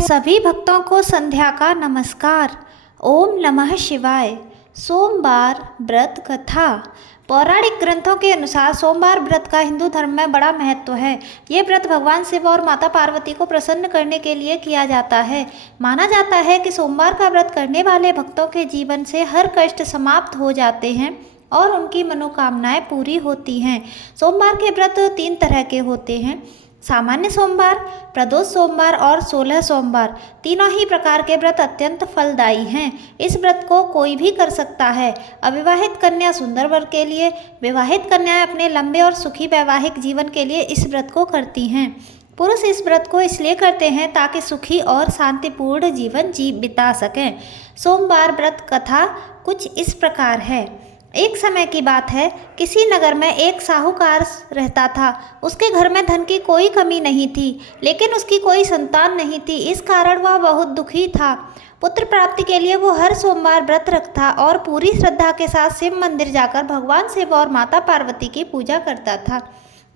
सभी भक्तों को संध्या का नमस्कार। ओम नमः शिवाय। सोमवार व्रत कथा। पौराणिक ग्रंथों के अनुसार सोमवार व्रत का हिंदू धर्म में बड़ा महत्व है। ये व्रत भगवान शिव और माता पार्वती को प्रसन्न करने के लिए किया जाता है। माना जाता है कि सोमवार का व्रत करने वाले भक्तों के जीवन से हर कष्ट समाप्त हो जाते हैं और उनकी मनोकामनाएं पूरी होती हैं। सोमवार के व्रत 3 तरह के होते हैं: सामान्य सोमवार, प्रदोष सोमवार और 16 सोमवार। तीनों ही प्रकार के व्रत अत्यंत फलदायी हैं। इस व्रत को कोई भी कर सकता है। अविवाहित कन्या सुंदर वर के लिए, विवाहित कन्याएं अपने लंबे और सुखी वैवाहिक जीवन के लिए इस व्रत को करती हैं। पुरुष इस व्रत को इसलिए करते हैं ताकि सुखी और शांतिपूर्ण जीवन बिता सकें। सोमवार व्रत कथा कुछ इस प्रकार है। एक समय की बात है, किसी नगर में एक साहूकार रहता था। उसके घर में धन की कोई कमी नहीं थी, लेकिन उसकी कोई संतान नहीं थी। इस कारण वह बहुत दुखी था। पुत्र प्राप्ति के लिए वो हर सोमवार व्रत रखता और पूरी श्रद्धा के साथ शिव मंदिर जाकर भगवान शिव और माता पार्वती की पूजा करता था।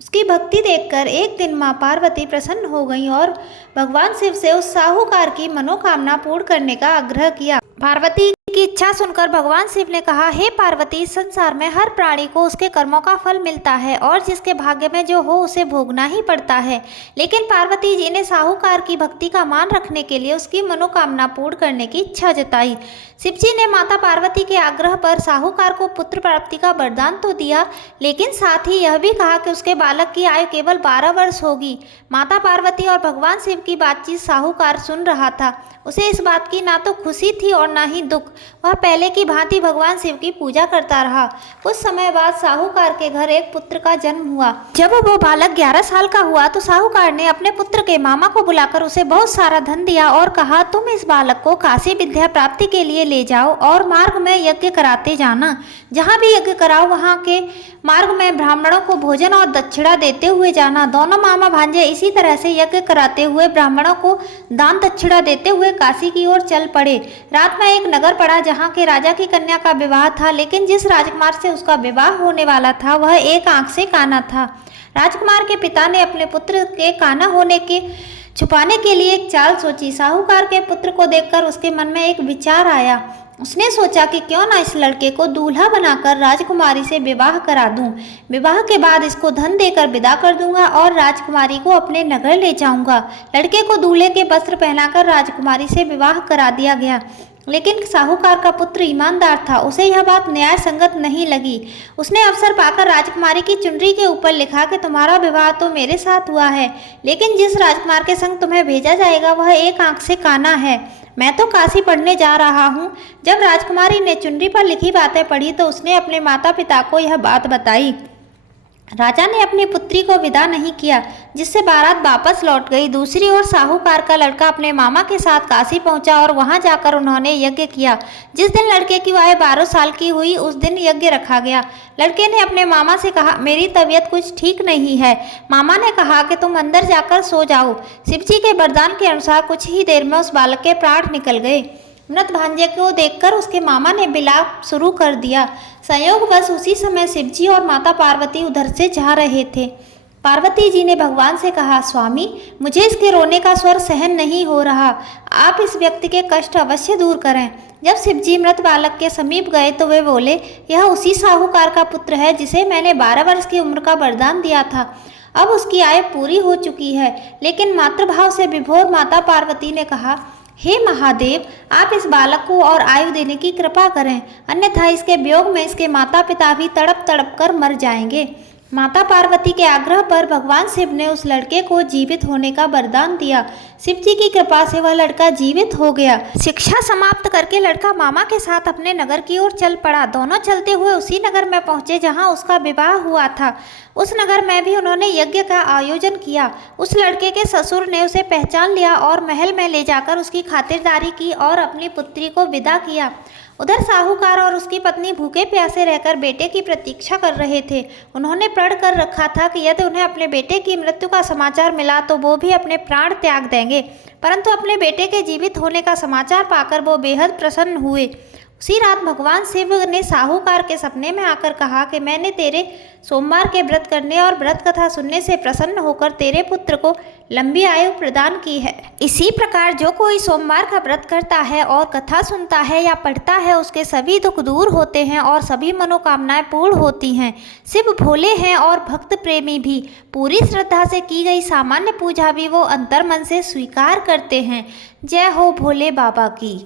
उसकी भक्ति देखकर एक दिन माँ पार्वती प्रसन्न हो गईं और भगवान शिव से उस साहूकार की मनोकामना पूर्ण करने का आग्रह किया। पार्वती की इच्छा सुनकर भगवान शिव ने कहा, हे पार्वती, इस संसार में हर प्राणी को उसके कर्मों का फल मिलता है और जिसके भाग्य में जो हो उसे भोगना ही पड़ता है। लेकिन पार्वती जी ने साहूकार की भक्ति का मान रखने के लिए उसकी मनोकामना पूर्ण करने की इच्छा जताई। शिव जी ने माता पार्वती के आग्रह पर साहूकार को पुत्र प्राप्ति का वरदान तो दिया, लेकिन साथ ही यह भी कहा कि उसके बालक की आयु केवल 12 वर्ष होगी। माता पार्वती और भगवान शिव की बातचीत साहूकार सुन रहा था। उसे इस बात की ना तो खुशी थी और ना ही दुख। वह पहले की भांति भगवान शिव की पूजा करता रहा। कुछ समय बाद साहूकार के घर एक पुत्र का जन्म हुआ। जब वो बालक 11 साल का हुआ तो साहूकार ने अपने पुत्र के मामा को बुलाकर उसे बहुत सारा धन दिया और कहा, तुम इस बालक को काशी विद्या प्राप्ति के लिए ले जाओ और मार्ग में यज्ञ कराते जाना। जहाँ भी यज्ञ कराओ वहाँ के मार्ग में ब्राह्मणों को भोजन और दक्षिणा देते हुए जाना। दोनों मामा भांजे इसी तरह से यज्ञ कराते हुए ब्राह्मणों को दान दक्षिणा देते हुए काशी की ओर चल पड़े। रात में एक नगर पड़ा जहाँ के राजा की कन्या का विवाह था, लेकिन जिस राजकुमार से उसका विवाह होने वाला था वह एक आंख से काना था। राजकुमार के पिता ने अपने पुत्र के काना होने के छुपाने के लिए एक चाल सोची। साहूकार के पुत्र को देखकर उसके मन में एक विचार आया। उसने सोचा कि क्यों ना इस लड़के को दूल्हा बनाकर राजकुमारी से विवाह करा दूं। विवाह के बाद इसको धन देकर विदा कर दूंगा और राजकुमारी को अपने नगर ले जाऊंगा। लड़के को दूल्हे के वस्त्र पहनाकर राजकुमारी से विवाह करा दिया गया, लेकिन साहूकार का पुत्र ईमानदार था। उसे यह बात न्याय संगत नहीं लगी। उसने अवसर पाकर राजकुमारी की चुनरी के ऊपर लिखा कि तुम्हारा विवाह तो मेरे साथ हुआ है, लेकिन जिस राजकुमार के संग तुम्हें भेजा जाएगा वह एक आंख से काना है। मैं तो काशी पढ़ने जा रहा हूँ। जब राजकुमारी ने चुनरी पर लिखी बातें पढ़ी तो उसने अपने माता पिता को यह बात बताई। राजा ने अपनी पुत्री को विदा नहीं किया, जिससे बारात वापस लौट गई। दूसरी ओर साहूकार का लड़का अपने मामा के साथ काशी पहुंचा और वहां जाकर उन्होंने यज्ञ किया। जिस दिन लड़के की आयु 12 साल की हुई उस दिन यज्ञ रखा गया। लड़के ने अपने मामा से कहा, मेरी तबीयत कुछ ठीक नहीं है। मामा ने कहा कि तुम अंदर जाकर सो जाओ। शिवजी के वरदान के अनुसार कुछ ही देर में उस बालक के प्राण निकल गए। मृत भांजे को देखकर उसके मामा ने विलाप शुरू कर दिया। संयोगवश उसी समय शिवजी और माता पार्वती उधर से जा रहे थे। पार्वती जी ने भगवान से कहा, स्वामी, मुझे इसके रोने का स्वर सहन नहीं हो रहा। आप इस व्यक्ति के कष्ट अवश्य दूर करें। जब शिवजी मृत बालक के समीप गए तो वे बोले, यह उसी साहूकार का पुत्र है जिसे मैंने 12 वर्ष की उम्र का वरदान दिया था। अब उसकी आयु पूरी हो चुकी है। लेकिन मातृभाव से विभोर माता पार्वती ने कहा, हे महादेव, आप इस बालक को और आयु देने की कृपा करें, अन्यथा इसके वियोग में इसके माता पिता भी तड़प तड़प कर मर जाएंगे। माता पार्वती के आग्रह पर भगवान शिव ने उस लड़के को जीवित होने का वरदान दिया। शिव जी की कृपा से वह लड़का जीवित हो गया। शिक्षा समाप्त करके लड़का मामा के साथ अपने नगर की ओर चल पड़ा। दोनों चलते हुए उसी नगर में पहुंचे जहां उसका विवाह हुआ था। उस नगर में भी उन्होंने यज्ञ का आयोजन किया। उस लड़के के ससुर ने उसे पहचान लिया और महल में ले जाकर उसकी खातिरदारी की और अपनी पुत्री को विदा किया। उधर साहूकार और उसकी पत्नी भूखे प्यासे रहकर बेटे की प्रतीक्षा कर रहे थे। उन्होंने प्रण कर रखा था कि यदि उन्हें अपने बेटे की मृत्यु का समाचार मिला तो वो भी अपने प्राण त्याग देंगे, परंतु अपने बेटे के जीवित होने का समाचार पाकर वो बेहद प्रसन्न हुए। उसी रात भगवान शिव ने साहूकार के सपने में आकर कहा कि मैंने तेरे सोमवार के व्रत करने और व्रत कथा सुनने से प्रसन्न होकर तेरे पुत्र को लंबी आयु प्रदान की है। इसी प्रकार जो कोई सोमवार का व्रत करता है और कथा सुनता है या पढ़ता है उसके सभी दुख दूर होते हैं और सभी मनोकामनाएं पूर्ण होती हैं। शिव भोले हैं और भक्त प्रेमी भी। पूरी श्रद्धा से की गई सामान्य पूजा भी वो अंतर्मन से स्वीकार करते हैं। जय हो भोले बाबा की।